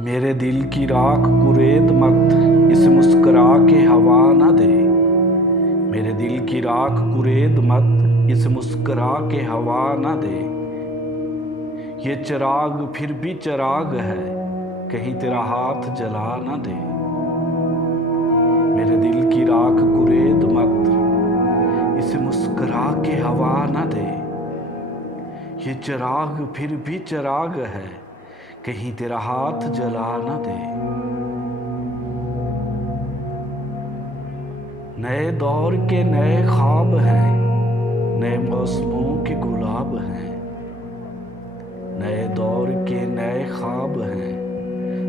मेरे दिल की राख कुरेद मत, इस मुस्कुरा के हवा न दे। मेरे दिल की राख कुरेद मत, इस मुस्कुरा के हवा न दे। ये चिराग फिर भी चिराग है, कहीं तेरा हाथ जला न दे। मेरे दिल की राख कुरेद मत, इस मुस्कुरा के हवा न दे। ये चिराग फिर भी चिराग है, कहीं तेरा हाथ जला न दे। नए दौर के नए ख्वाब हैं, नए मौसमों के गुलाब हैं। नए दौर के नए ख्वाब हैं,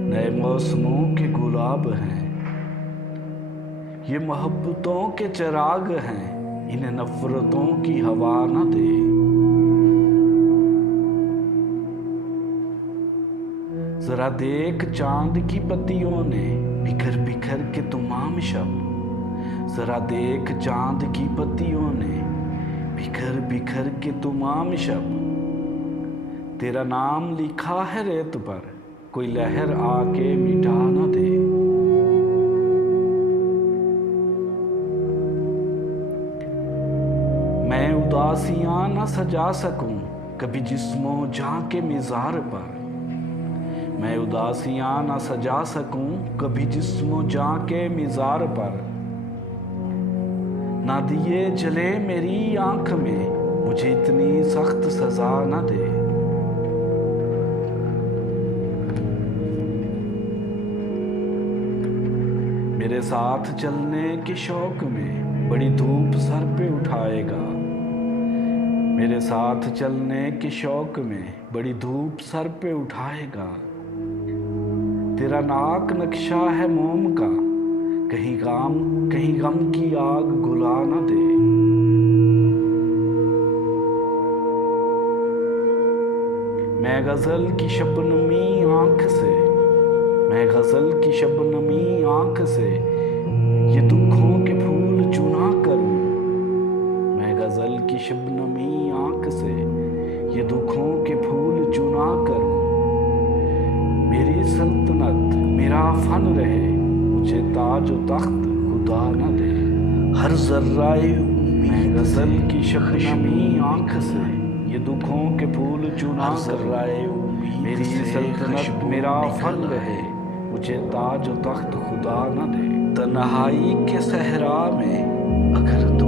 नए मौसमों के गुलाब हैं। ये मोहब्बतों के चिराग हैं, इन्हें नफरतों की हवा न दे। जरा देख चांद की पत्तियों ने बिखर बिखर के तमाम शब। जरा देख चांद की पत्तियों ने बिखर बिखर के तमाम शब। तेरा नाम लिखा है रेत पर, कोई लहर आके मिटा न दे। मैं उदासियां न सजा सकूं कभी जिस्मों जां के मिज़ार पर। मैं उदासियां न सजा सकूं कभी जिस्मों जां के मिज़ार पर। ना दिए जले मेरी आंख में, मुझे इतनी सख्त सजा न दे। मेरे साथ चलने के शौक में बड़ी धूप सर पे उठाएगा। मेरे साथ चलने के शौक में बड़ी धूप सर पे उठाएगा। तेरा नाक नक्शा है मोम का, कहीं गम की आग गुला न दे। मैं गजल की शबनमी आंख से, मैं गजल की शबनमी आंख से ये दुखों के फूल चुना करूं। मैं गजल की शबनमी आंख से ये दुखों के फूल चुना करूं। मेरी सल्तनत मेरा फन रहे, मुझे ताज व तख्त खुदा न दे। हर जर्राए मैं गजल की शबनमी आंख से ये दुखों के फूल चुना कर। मेरी सल्तनत मेरा फन रहे, मुझे ताज व तख्त खुदा न दे। तन्हाई के सहरा में अगर